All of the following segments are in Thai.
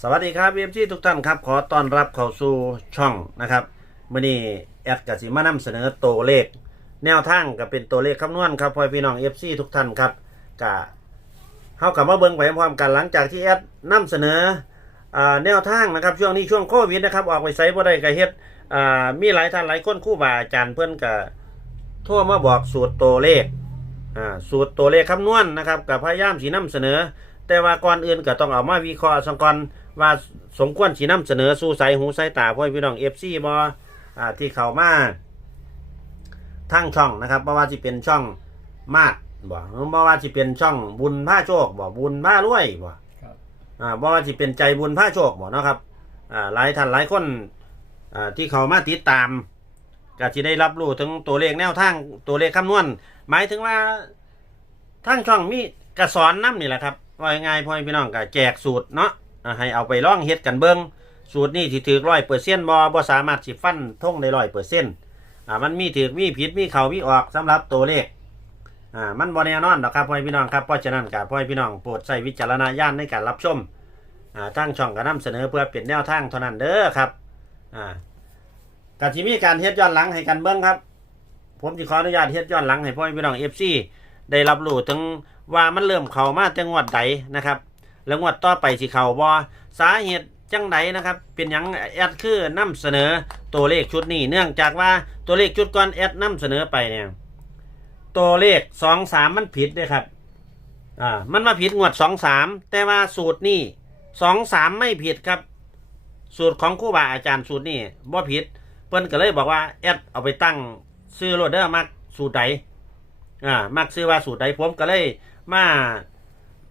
สวัสดีครับเอฟซีทุกท่านครับ ขอต้อนรับเข้าสู่ช่องนะครับมื่อนี้แอดกสิมานำเสนอตัวเลข แนวทางก็เป็นตัวเลขคำนวณครับพ่อพี่น้องเอฟซีทุกท่านครับกะเข้ากับมาเบิ้งไปพร้อมกันหลังจากที่แอดนำเสนออแนวทางนะครับช่วงนี้ช่วงโควิดนะครับออกไปไซบ่ได้ก็เฮ็ดมีหลายท่านหลายคนคู่บาอาจารย์เพื่อนก็โทั่วมาบอกสูตรตัวเลขสูตรตัวเลขคำนวณนะครับกับพยายามสีนำเสนอ แต่ว่าก่อนอื่นก็ต้องเอามาวิเคราะห์สังก่อน ว่าสมควรสีนำเสนอสู่สายหูสายตาพ่อพี่น้องเอฟซีบอ่าที่เข้ามาทั้งช่องนะครับเพราะว่าจะเป็นช่องมาดบ่เพราะว่าจะเป็นช่องบุญผ้าโชคบ่บุญผ้ารวยบ่ครับอ่าเพราะว่าจะเป็นใจบุญผ้าโชคบ่เนาะครับอ่าหลายท่านหลายคนอ่าที่เขามาติดตามก็จะได้รับรู้ถึงตัวเลขแนวทางตัวเลขคำนวณ หมายถึงว่าทั้งช่องมีกระสอนน้ำนี่แหละครับว่าง่ายๆพ่อพี่น้องก็แจกสูตรเนาะ อ่าให้เอาไปลองเฮ็ดกันเบิ้งสูตรนี่ที่ถือร้อยเปอร์เซ็นต์บ่บ่สามารถสิฟันท่งได้ร้อยเปอร์เซ็นต์อ่ามันมีถือมีผิดมีเข้ามีออกสำหรับตัวเลขอ่ามันบ่แน่นอนดอกครับพ่อพี่น้องครับเพราะฉะนั้นก็พ่อพี่น้องโปรดใช้วิจารณญาณในการรับชมอ่าทั้งช่องก็นำเสนอเพื่อเป็นแนวทางเท่านั้นเด้อครับอ่าก็สิมีการเฮ็ดย้อนหลังให้กันเบิ่งครับ ผมจะขออนุญาตเฮ็ดย้อนหลังให้พ่อพี่น้องเอฟซีได้รับรู้ถึงว่ามันเริ่มเข้ามาแต่งวดใดนะครับ แล้วงวดต่อไปสิเขาบ่สาเหตุจังใดนะครับ เป็นหยังแอดคือนำเสนอตัวเลขชุดนี้ เนื่องจากว่าตัวเลขชุดก่อนแอดนำเสนอไปเนี่ยตัวเลขสองสามมันผิดเลยครับอ่ามันมาผิดงวดสองสามแต่ว่าสูตรนี่สองสามไม่ผิดครับ สูตรของครูบาอาจารย์สูตรนี่บ่ผิด เพิ่นก็เลยบอกว่าแอดเอาไปตั้งซื้อโรดเดอร์มักสูตรใดอ่ามักซื้อว่าสูตรใดผมก็เลยมา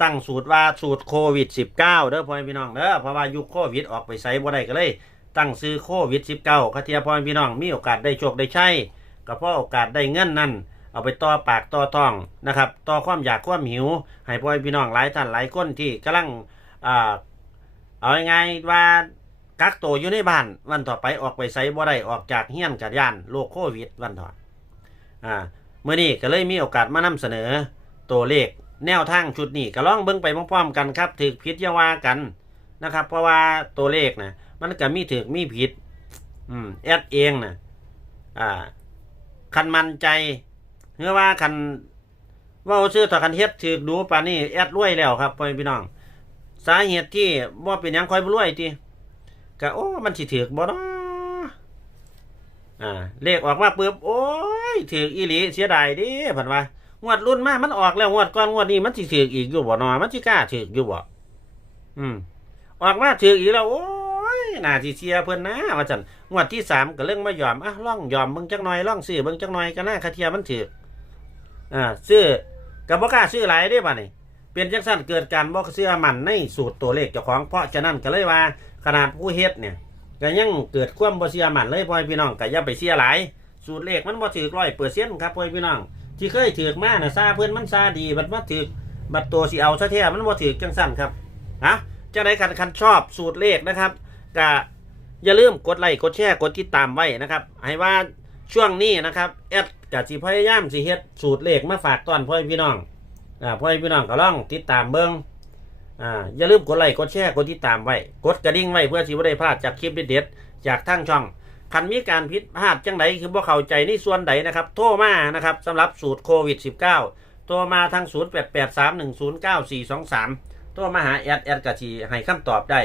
ตั้งสูตรว่าสูตรโควิด -19 เด้อพ่อแม่พี่น้องเด้อเพราะว่ายุคโควิดออกไปใช้บ่ได้ก็เลย ตั้งซื้อโควิด -19 คาเทียพ่อแม่พี่น้องมีโอกาสได้โชคได้ใช้ก็เพราะโอกาสได้เงินนั่นเอาไปต่อปากต่อท้องนะครับต่อความอยากความหิว ให้พ่อแม่พี่น้องหลายท่านหลายคนที่กำลังอ่าเอาไงายๆว่ากักตัวอยู่ในบ้านวันต่อไปออกไปไสบ่ได้ออกจากเฮี้ยนกับย่านโรคโควิดวันต่ออ่าเมื่อนี้ก็เลยมีโอกาสมานำเสนอตัวเลข แนวทางชุดนี้ก็ลองเบิ่งไปพร้อมๆกันครับถือผิดยาวากันนะครับ เพราะว่าตัวเลขนะมันก็มีถือมีผิด อืมแอดเองนะอ่าคันมันใจเมื่อว่าคันว่าชื่อต่อคันเฮ็ดถือดูป่านนี้แอดรวยแล้วครับพี่น้อง สาเหตุที่ว่าเป็นยังคอยรวยทีก็โอ้มันสิถือบ่เนาะอ่าเลขออกมาปุ๊บโอ้ยถืออีหลีเสียดายดิเพิ่นว่า งวดรุ่นมามันออกแล้วงวดก่อนงวดนี้มันสิถืออีกอยู่บ่นาะมันสิกล้าถืออยู่บ่อืม ออกมาถืออีกแล้ว โอ้ยน่าสิเสียเพิ่นนะว่าซั่นงวดที่สามก็เรื่องมายอมอะล่องยอมเบิ่งจักหน่อยล่องซื้อเบิ่งจักหน่อยก็น่าคาเทียมันถืออ่าซื้อก็บ่กล้าซื้อหลายเด้บัดนี้เป็นจังซั่นเกิดการบ่เชื่อมั่นในสูตรตัวเลขเจ้าของเพราะฉะนั้นก็เลยว่า ขนาดผู้เฮ็ดเนี่ยก็ยังเกิดความบ่เชื่อมั่นเลยพ่อพี่น้องก็อย่าไปเชื่อหลายสูตรเลขมันบ่ถือร้อยเปอร์เซ็นต์ครับพ่อพี่น้อง ที่เคยถือมาน่ะซาเพิ่อนมันซาดี บัดมาถือบัดตัวสิเอาซะแท้มันบ่าถือจังสั่นครับฮะจังไดคันคันชอบสูตรเลขนะครับก็อย่าลืมกดไลค์กดแชร์กดติดตามไว้นะครับ ให้ว่าช่วงนี้นะครับแอดก็สิพยายามสิเฮ็ดสูตรเลขมาฝากตอนพ่อพี่น้องอ่าพ่อพี่น้องก็ลองติดตามเบิ่งอ่าอย่าลืมกดไลค์กดแชร์กดติดตามไว้กดกระดิ่งไว้เพื่อสิบ่ได้พลาดจากคลิปเด็ดๆจากทางช่อง คันมีการผิดพลาดจังไดคือบ่เข้าใจในส่วนใดนะครับ โทรมานะครับสำหรับสูตรโควิด -19 โทรมาทาง 0883109423โทรมาหาแอดแอดกะทีให้คำตอบได้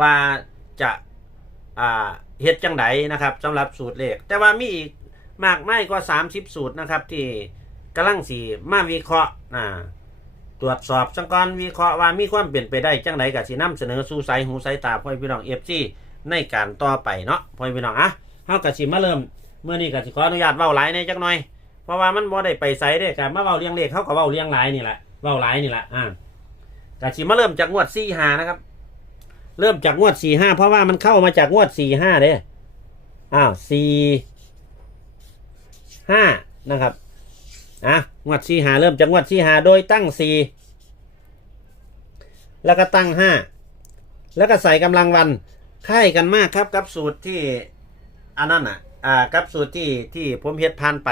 ว่าจะอ่าเฮ็ดจังไดนะครับสำหรับสูตรเลข แต่ว่ามีอีกมากไม่กว่า 30 สูตรนะครับ ที่กำลังสีมาวิเคราะห์อ่าตรวจสอบสังกรวิเคราะห์ว่ามีความเปลี่ยนไปได้จังไดกับสีน้ำเสนอสู่สายหูสายตาพ่อพี่น้องเอฟซีในการต่อไปเนาะพ่อพี่น้องอะ เฮากับสิมาเริ่มเมื่อนี้กับสิขออนุญาตเว้าหลายในอยจักหน่อย เพราะว่ามันบ่ได้ไปไสเด้การมาเว้าเรียงเลขเขาก็เว้าเรียงหลายนี่แหละเว้าหลายนี่แหละอ่ากับสิมาเริ่มจากงวด4 5นะครับ เริ่มจากงวด4 5เพราะว่ามันเข้ามาจากงวด4 5เด้อ้าว4 5นะครับอะงวดสี่หาเริ่มจากงวดสี่หาโดยตั้งสี่แล้วก็ตั้งห้าแล้วก็ใส่กำลังวัน ค่ายกันมากครับกับสูตรที่ อันนั้นอะอ่ากับสูตรที่ที่ผมเฮ็ดผ่านไป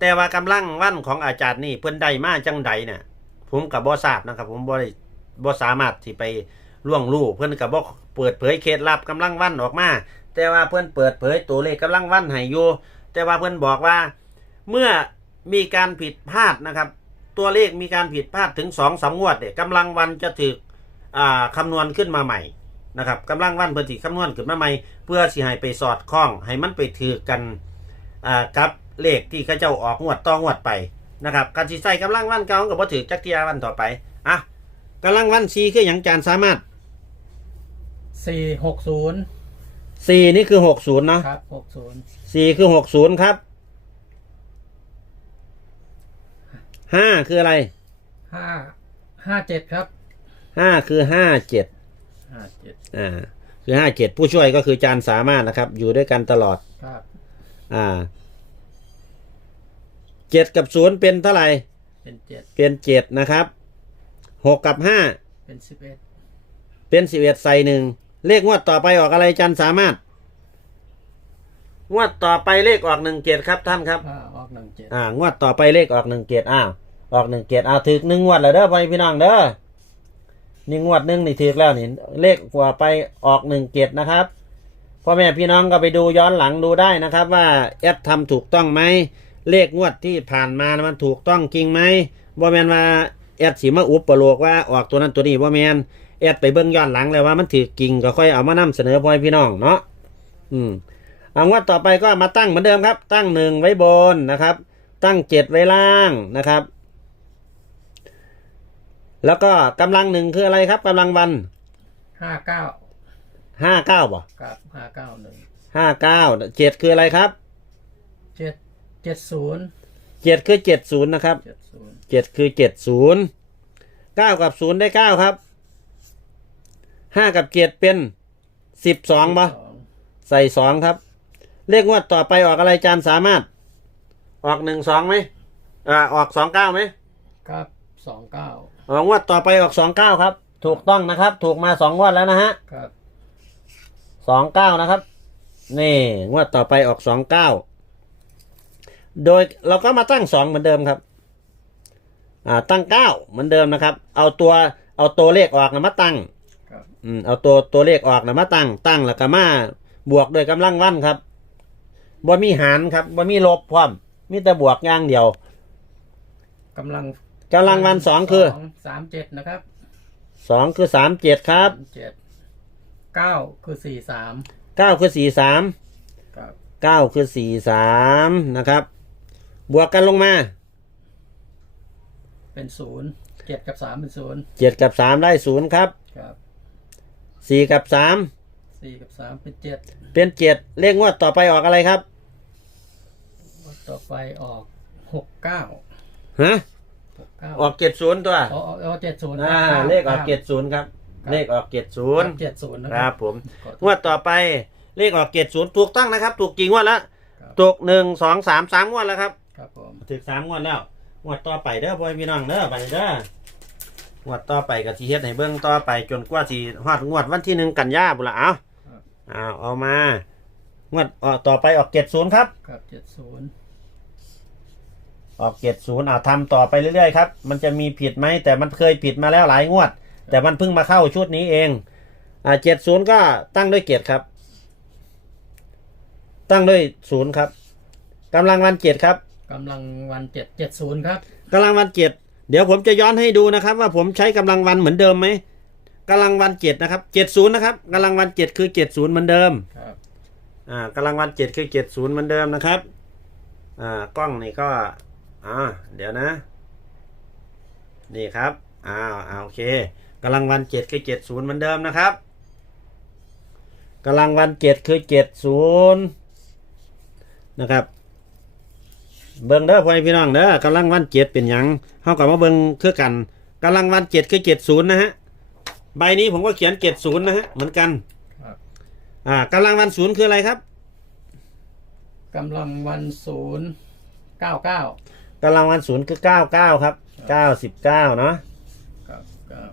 แต่ว่ากำลังวันของอาจารย์นี่เพิ่นได้มาจังใดเนี่ยผมกับบ่ทราบนะครับ ผมบ่ได้บ่สามารถที่ไปล่วงรู้เพิ่นก็บ่เปิดเผยเคล็ดลับกำลังวันออกมา แต่ว่าเพิ่นเปิดเผยตัวเลขกำลังวันให้อยู่แต่ว่าเพิ่นบอกว่าเมื่อมีการผิดพลาดนะครับ ตัวเลขมีการผิดพลาดถึงสองสามงวดเนี่ยกำลังวันจะถืออ่าคำนวณขึ้นมาใหม่ นะครับกำลังวันเพิ่นสิคำนวณขึ้นมาใหม่เพื่อสิให้ไปสอดคล้อง ให้มันไปถือกันอ่ากับเลขที่เขาเจ้าออกงวดต่องวดไปนะครับการสิใส่กำลังวันเก่าก็บ่ถือจักเทียวันต่อไปอะกำลังวันซีคือหยังจานสามารถสี่หกศูนย์สี่นี่คือหกศูนย์เนาะครับหกศูนย์สี่คือหกศูนย์ครับห้าคืออะไรห้าห้าเจ็ดครับห้าคือห้าเจ็ด ห้าเจ็ดอ่าคือห้าเจ็ดผู้ช่วยก็คือจานสามารถนะครับ อยู่ด้วยกันตลอด ครับอ่าเจ็ดกับศูนย์เป็นเท่าไหร่ เป็นเจ็ดเป็นเจ็ดนะครับหกกับห้าเป็นสิบเอ็ดเป็นสิบเอ็ดใส่หนึ่งเลขงวดต่อไปออกอะไรจานสามารถ งวดต่อไปเลขออกหนึ่งเจ็ดครับท่านครับ อ่าออกหนึ่งเจ็ดอ่างวดต่อไปเลขออกหนึ่งเกียรอ้าวออกหนึ่งเกียรอ้าวถึกหนึ่งงวดแล้วเด้อพ่อพี่น้องเด้อ นี่งวดหนึ่งนี่ถึกแล้วนี่เลขกว่าไปออกหนึ่งเกียรนะครับพ่อแม่พี่น้องก็ไปดูย้อนหลังดูได้นะครับ ว่าแอดทำถูกต้องไหมเลขงวดที่ผ่านมานะมันถูกต้องจริงไหมบ่แมนว่าแอดสีมาอุปโลกว่าออกตัวนั้นตัวนี้บ่แมนแอดไปเบิ่งย้อนหลังแล้วว่ามันถือจริงก็ค่อยเอามานำเสนอพ่อแม่พี่น้องเนาะอืมเอางวดต่อไปก็มาตั้งเหมือนเดิมครับ ตั้งหนึ่งไว้บนนะครับ ตั้งเจ็ดไว้ล่างนะครับ แล้วก็กำลังหนึ่งคืออะไรครับกำลังวันห้าเก้าห้าเก้าบ่กับห้าเก้าหนึ่งห้าเก้าเจ็ดคืออะไรครับเจ็ดเจ็ดศูนย์เจ็ดคือเจ็ดศูนย์นะครับเจ็ดศูนย์เจ็ดคือเจ็ดศูนย์เก้ากับศูนย์ได้เก้าครับห้ากับเจ็ดเป็นสิบสองบ่สองใส่สองครับ เลขงวดต่อไปออกอะไรจานสามารถ ออกหนึ่งสองไหมอ่าออกสองเก้าไหมครับสองเก้า ออกงวดต่อไปออกสองเก้าครับ ถูกต้องนะครับ ถูกมาสองงวดแล้วนะฮะครับสองเก้านะครับ นี่งวดต่อไปออกสองเก้าโดยเราก็มาตั้งสองเหมือนเดิมครับ อ่า ตั้งเก้าเหมือนเดิมนะครับ เอาตัวเอาตัวเลขออกนะมาตั้งครับอืมเอาตัวตัวเลขออกนะมาตั้ง ตั้งแล้วก็มาบวกด้วยกำลังวันครับบ่มีหารครับบ่มีลบพร้อมมีแต่บวกอย่างเดียวกำลัง กำลังวันสองคือสามเจ็ดนะครับสองคือสามเจ็ดครับสามเจ็ดเก้าคือสี่สามเก้าคือสี่สามครับเก้าคือสี่สามนะครับ บวกกันลงมา เป็นศูนย์เจ็ดกับสามเป็นศูนย์เจ็ดกับสามได้ศูนย์ครับครับสี่กับสามสี่กับสามเป็นเจ็ดเป็นเจ็ดเลขงวดต่อไปออกอะไรครับต่อไปออกหกเก้าฮะหก เก้าออกเจ็ดศูนย์ตัวอ๋ออ๋อเจ็ดศูนย์อ่าเลขออกเจ็ดศูนย์ครับ เลขออกเจ็ดศูนย์เจ็ดศูนย์นะคครัรับบผมขอโทษงวดต่อไปเลขออกเจ็ดศูนย์ถูกต้องนะครับ ถูกกี่งวดแล้วครับถูกหนึ่งสองสามสามงวดแล้วครับครับผมถึกสามงวดแล้วงวดต่อไปเด้อพ่อพี่น้องเด้อไปเด้องวดต่อไปกับทีเฮ็ดให้เบิ่งต่อไปจนกว่าสิฮอดงวดวันที่หนึ่งกันยาบุนละเอาเอาเอามางวดออกต่อไปออกเจ็ดศูนย์ครับครับเจ็ดศูนย์ ออกเจ็ดศูนย์อ่าทำต่อไปเรื่อยๆครับ มันจะมีผิดไหมแต่มันเคยผิดมาแล้วหลายงวด แต่มันเพิ่งมาเข้าชุดนี้เอง อ่าเจ็ดศูนย์ก็ตั้งด้วยเกียรติครับ ตั้งด้วยศูนย์ครับกำลังวันเจ็ดครับกำลังวันเจ็ดเจ็ดศูนย์ครับกำลังวันเจ็ดเดี๋ยวผมจะย้อนให้ดูนะครับ ว่าผมใช้กำลังวันเหมือนเดิมไหมกำลังวันเจ็ดนะครับเจ็ดศูนย์นะครับกำลังวันเจ็ดคือเจ็ดศูนย์เหมือนเดิมครับอ่ากำลังวันเจ็ดคือเจ็ดศูนย์เหมือนเดิมนะครับอ่ากล้องนี่ก็ อ่าเดี๋ยวนะ นี่ครับอ้าวอ่าโอเคกำลังวันเจ็ดคือเจ็ดศูนย์เหมือนเดิมนะครับกำลังวันเจ็ดคือเจ็ดศูนย์นะครับ เบิ่งเด้อพ่อแม่พี่น้องเด้อกำลังวันเจ็ดเป็นหยังเฮากับมาเบิ่งคือกันกำลังวันเจ็ดคือเจ็ดศูนย์นะฮะใบนี้ผมก็เขียนเจ็ดศูนย์นะฮะเหมือนกันครับอ่ากำลังวันศูนย์คืออะไรครับกำลังวันศูนย์เก้าเก้า กำลังวันศูนย์คือเก้าเก้าครับเก้าสิบเก้าเนาะครับเก้า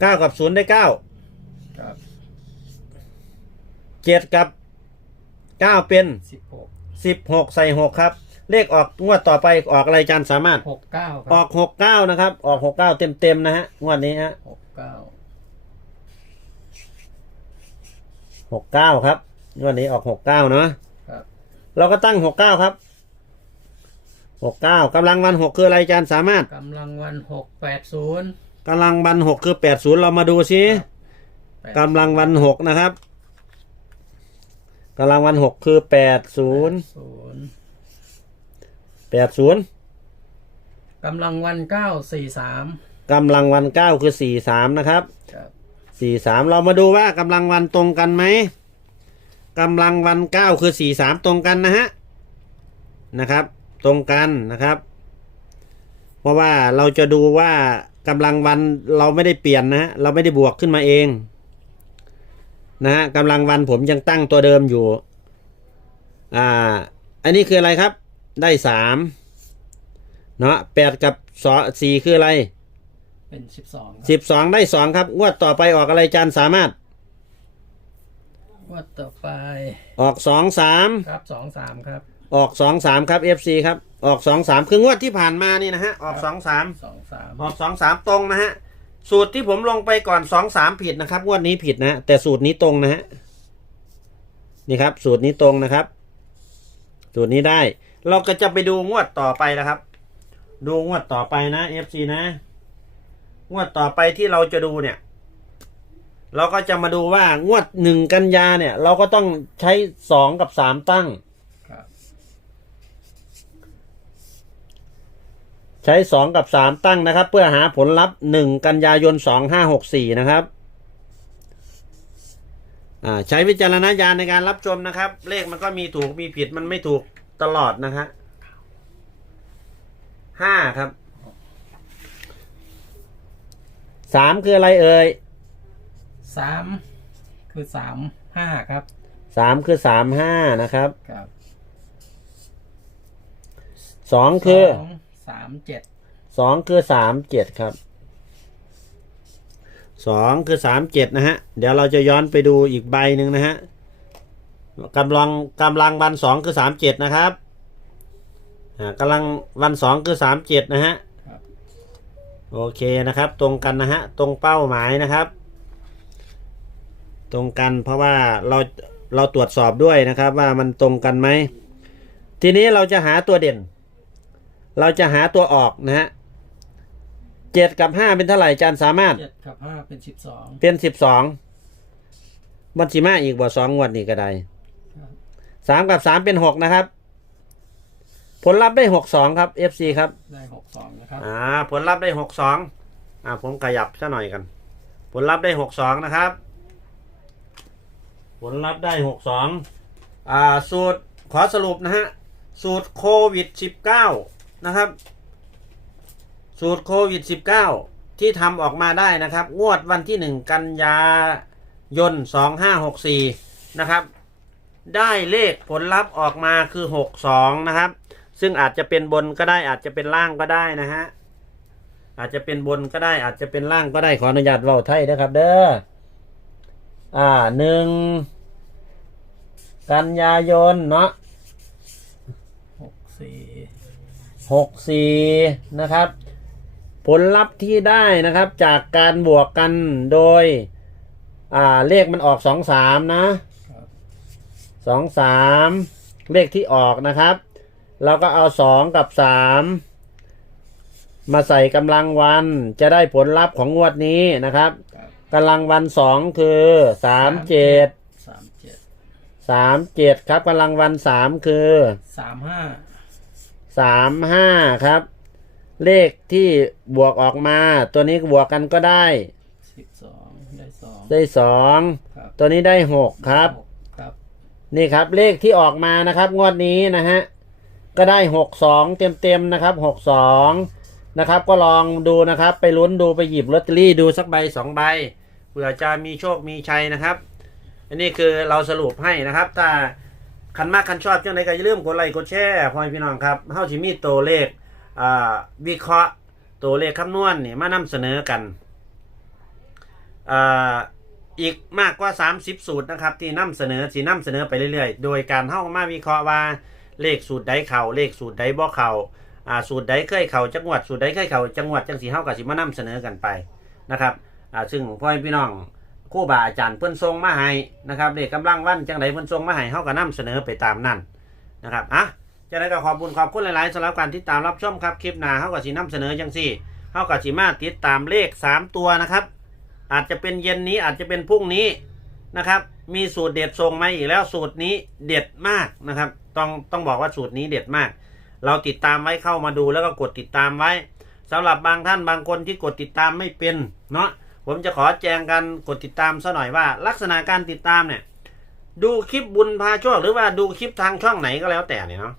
เก้ากับศูนย์ได้เก้าครับเจ็ดกับเก้าเป็นสิบหกสิบหกใส่หกครับ เลขออกงวดต่อไปออกอะไรจานสามารถ หกเก้าคอรัอบกหกเก้านะครับ ออกหกเก้าเต็มเต็มๆนะฮะงวดนี้ฮะหกเก้าหกเก้าครับงวดนี้ออกหกเก้าเนาะครับเราก็ตั้งหกเก้าครับ หกเก้ากำลังวันหกคืออะไรอาจารย์สามารถกำลังวันหกแปดศูนย์กำลังวันหกคือแปดศูนย์เรามาดูซิกำลังวันหกนะครับกำลังวันหกคือแปดศูนย์ศูนย์แปดศูนย์กำลังวันเก้าสี่สามกำลังวันเก้าคือสี่สามนะครับครับสี่สามเรามาดูว่ากำลังวันตรงกันไหมกำลังวันเก้าคือสี่สามตรงกันนะฮะนะครับ ตรงกันนะครับ เพราะว่าเราจะดูว่ากำลังวันเราไม่ได้เปลี่ยนนะฮะเราไม่ได้บวกขึ้นมาเอง นะฮะกำลังวันผมยังตั้งตัวเดิมอยู่ อ่า อันนี้คืออะไรครับ ได้สามเนาะแปดกับสองสี่คืออะไร เป็นสิบสองสิบสองได้สองครับงวดต่อไปออกอะไรจานสามารถว่าต่อไป ออกสองสามครับสองสามครับ ออกสองสามครับ FC ครับ ออกสองสามคืองวดที่ผ่านมานี่นะฮะ ออกสองสามสองสามออกสองสามตรงนะฮะ สูตรที่ผมลงไปก่อนสองสามผิดนะครับ งวดนี้ผิดนะฮะแต่สูตรนี้ตรงนะฮะ นี่ครับ สูตรนี้ตรงนะครับ สูตรนี้ได้ เราก็จะไปดูงวดต่อไปแล้วครับ ดูงวดต่อไปนะ FC นะ งวดต่อไปที่เราจะดูเนี่ยเราก็จะมาดูว่างวดหนึ่งกันยาเนี่ย เราก็ต้องใช้สองกับสามตั้ง ครับ ใช้สองกับสามตั้งนะครับ เพื่อหาผลลัพธ์หนึ่งกันยายนสองห้าหกสี่นะครับอ่าใช้วิจารณญาณในการรับชมนะครับ เลขมันก็มีถูกมีผิดมันไม่ถูกตลอดนะฮะห้าครับสามคืออะไรเอ่ยสามคือสามห้าครับสามคือสามห้านะครับครับสองคือสอง สามเจ็ดสองคือสามเจ็ดครับสองคือสามเจ็ดนะฮะ เดี๋ยวเราจะย้อนไปดูอีกใบหนึ่งนะฮะกำลังกำลังวันสองคือสามเจ็ดนะครับอ่ากำลังวันสองคือสามเจ็ดนะฮะครับโอเคนะครับ ตรงกันนะฮะ ตรงเป้าหมายนะครับ ตรงกันเพราะว่าเราเราตรวจสอบด้วยนะครับว่ามันตรงกันไหมทีนี้เราจะหาตัวเด่น เราจะหาตัวออกนะฮะเจ็ดกับห้าเป็นเท่าไหร่อาจารย์สามารถ เจ็ดกับห้าเป็นสิบสองเป็นสิบสองบัญชีมาอีกบ่สองงวดนี่ก็ได้ครับสามกับสามเป็นหกนะครับ ผลลัพธ์ได้หกสองครับ FC ครับได้หกสองนะครับอ่าผลลัพธ์ได้หกสองอ่าผมขยับซะหน่อยกัน ผลลัพธ์ได้หกสองนะครับ ผลลัพธ์ได้หกสองอ่าสูตรขอสรุปนะฮะสูตรโควิดสิบเก้า นะครับ สูตรโควิดสิบเก้าที่ทำออกมาได้นะครับ งวดวันที่หนึ่งกันยายนสองห้าหกสี่นะครับ ได้เลขผลลัพธ์ออกมาคือหกสองนะครับ ซึ่งอาจจะเป็นบนก็ได้อาจจะเป็นล่างก็ได้นะฮะอาจจะเป็นบนก็ได้อาจจะเป็นล่างก็ได้ขออนุญาตเว้าไทยนะครับ เด้ออ่าหนึ่งกันยายนเนาะหกสี่ หกสี่นะครับ ผลลัพธ์ที่ได้นะครับจากการบวกกันโดย อ่าเลขมันออกสองสามนะครับสองสามเลขที่ออกนะครับ เราก็เอาสองกับสามมาใส่กำลังวันจะได้ผลลัพธ์ของงวดนี้นะครับครับกำลังวันสองคือสามเจ็ดสามเจ็ดสามเจ็ดครับกำลังวันสามคือสามห้า สามห้าครับ เลขที่บวกออกมา ตัวนี้บวกกันก็ได้สิบสองได้สองได้สองครับตัวนี้ได้หกครับหกครับ นี่ครับเลขที่ออกมานะครับ งวดนี้นะฮะก็ได้หกสองเต็มเต็มๆนะครับหกสองนะครับก็ลองดูนะครับ ไปลุ้นดูไปหยิบลอตเตอรี่ดูสักใบสองใบเผื่อจะมีโชคมีชัยนะครับ อันนี้คือเราสรุปให้นะครับถ้า คันมากคันชอบจังไรก็อย่าลืมกดไลค์กดแชร์พ่อแม่พี่น้องครับเฮาสิมีตัวเลขอ่าวิเคราะห์ตัวเลขคำนวณนี่มานำเสนอกันอ่าอีกมากกว่า 30 สูตรนะครับ ที่นำเสนอสีนำเสนอไปเรื่อยๆ โดยการเข้ามาวิเคราะห์ว่าเลขสูตรใดเข่าเลขสูตรใดบ่เข่าอ่าสูตรใดเคยเข่าจังหวัดสูตรใดเคยเข่าจังหวัดจังสีเฮากับสิมานำเสนอกันไปนะครับอ่าซึ่งพ่อแม่พี่น้อง ครู่บาอาจารย์เพิ่นทรงมาให้นะครับเลขกกำลังวันจังไดเพิ่นทรงมาให้เฮาก็นํเสนอไปตามนั้นนะครับอะจังไดก็ขอบคุณขอบคุณหลายๆสำหรับการติดตามรับชมครับคลิปหน้าเฮาก็สินํเสนอจังซี่เฮาก็สิมาติดตามเลขสามตัวนะครับ อาจจะเป็นเย็นนี้อาจจะเป็นพรุ่งนี้นะครับมีสูตรเด็ดส่งมาอีกแล้วสูตรนี้เด็ดมากนะครับต้องต้องบอกว่าสูตรนี้เด็ดมาก เราติดตามไว้เข้ามาดูแล้วก็กดติดตามไว้สำหรับบางท่านบางคนที่กดติดตามไม่เป็นเนาะ ผมจะขอแจงกันกดติดตามซะหน่อยว่า ลักษณะการติดตามเนี่ย ดูคลิปบุญพาโชคหรือว่าดูคลิปทางช่องไหนก็แล้วแต่เนี่ยเนาะ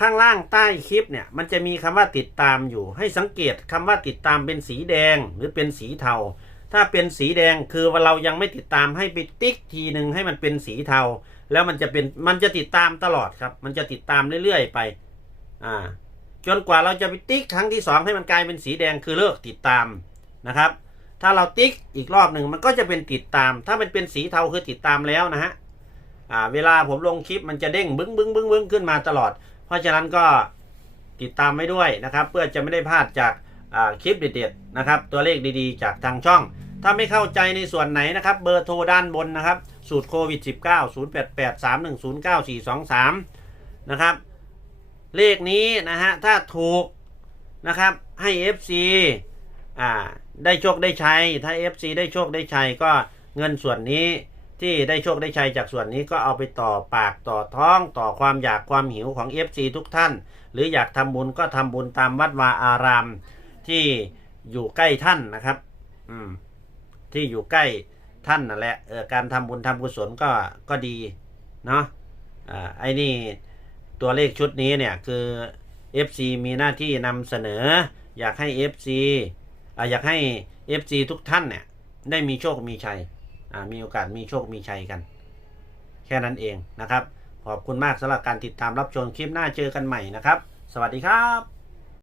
ข้างล่างใต้คลิปเนี่ย มันจะมีคำว่าติดตามอยู่ ให้สังเกตคำว่าติดตามเป็นสีแดงหรือเป็นสีเทา ถ้าเป็นสีแดงคือว่าเรายังไม่ติดตามให้ไปติ๊กทีหนึ่งให้มันเป็นสีเทา แล้วมันจะเป็นมันจะติดตามตลอดครับ มันจะติดตามเรื่อยๆไป อ่า จนกว่าเราจะไปติ๊กครั้งที่สองให้มันกลายเป็นสีแดงคือเลิกติดตาม นะครับ ถ้าเราติ๊กอีกรอบหนึ่งมันก็จะเป็นติดตาม ถ้ามันเป็นสีเทาคือติดตามแล้วนะฮะอ่าเวลาผมลงคลิปมันจะเด้งบึ้งบึ้งบึ้งบึ้งขึ้นมาตลอด เพราะฉะนั้นก็ติดตามไว้ด้วยนะครับ เพื่อจะไม่ได้พลาดจากคลิปเด็ดๆนะครับ ตัวเลขดีๆ จากทางช่อง ถ้าไม่เข้าใจในส่วนไหนนะครับ เบอร์โทรด้านบนนะครับ สูตรโควิด -19 088 310 9423นะครับ เลขนี้นะฮะ ถ้าถูกนะครับให้ FC อ่าได้โชคได้ชัยถ้า FC ได้โชคได้ชัยก็เงินส่วนนี้ที่ได้โชคได้ชัยจากส่วนนี้ก็เอาไปต่อปากต่อท้อง ต่อความอยากความหิวของ FC ทุกท่าน หรืออยากทำบุญก็ทำบุญตามวัดวาอาราม ที่อยู่ใกล้ท่านนะครับ อืม ที่อยู่ใกล้ท่านนั่นแหละเออการทำบุญทำกุศลก็ก็ดีเนาะอ่าไอ้นี่ตัวเลขชุดนี้เนี่ยคือ FC มีหน้าที่นำเสนอ อยากให้ FC ออยากให้ FC ทุกท่านเนี่ยได้มีโชคมีชัยมีโอกาสมีโชคมีชัยกัน แค่นั้นเองนะครับ ขอบคุณมากสำหรับการติดตามรับชมคลิปหน้าเจอกันใหม่นะครับ สวัสดีครับ